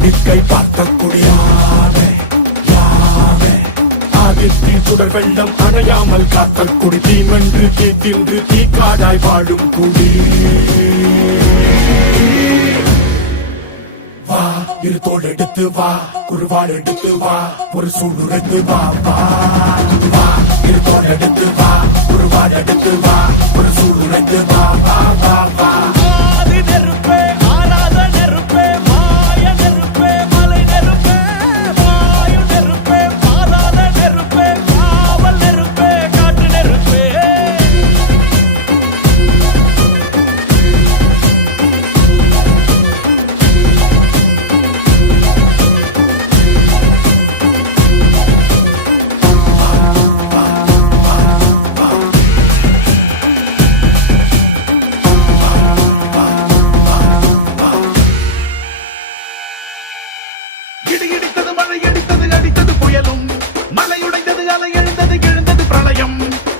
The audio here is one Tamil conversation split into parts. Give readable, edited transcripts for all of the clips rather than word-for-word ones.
நிற்கை பார்க்கக்கூடிய சுடர் வெள்ளம் அணையாமல் காத்தல் குடி தீமென்று தீ தின்று தீக்காடாய் வாழும் குடி வா இரு தோள் எடுத்து வா குருவாள் எடுத்து வா ஒரு சூழ்நிலைத்து வா வா வா இரு தோள் எடுத்து வா குருவாள் எடுத்து வா ஒரு சூழ்நிலைத்து வா வா வா வா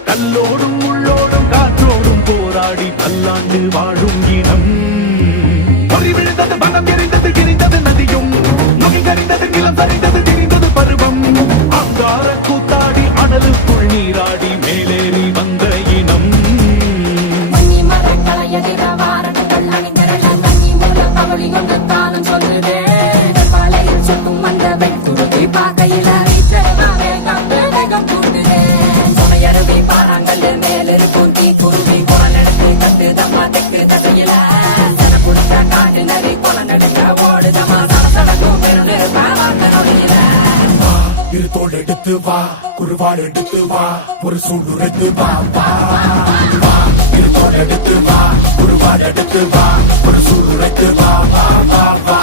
கல்லோடும் உள்ளோடும் காற்றோடும் போராடி பல்லாண்டு வாழும் இனம் பொறி விழுந்தது பணம் எரிந்தது கிரிந்தது நதியும் நுகி கறிந்தது நிலம் சரிந்தது திரிந்தது பருவம் அங்கார கூத்தாடி அனலுக்குள் நீராடி மேலேறி வந்த இனம் இரு தோள் எடுத்து வா குருவாள் எடுத்து வா ஒரு சூழ்நிலைத்து வா வா வா இரு தோள் எடுத்து வா குருவாள் எடுத்து வா ஒரு சூழ்நிலைத்து வா வா வா வா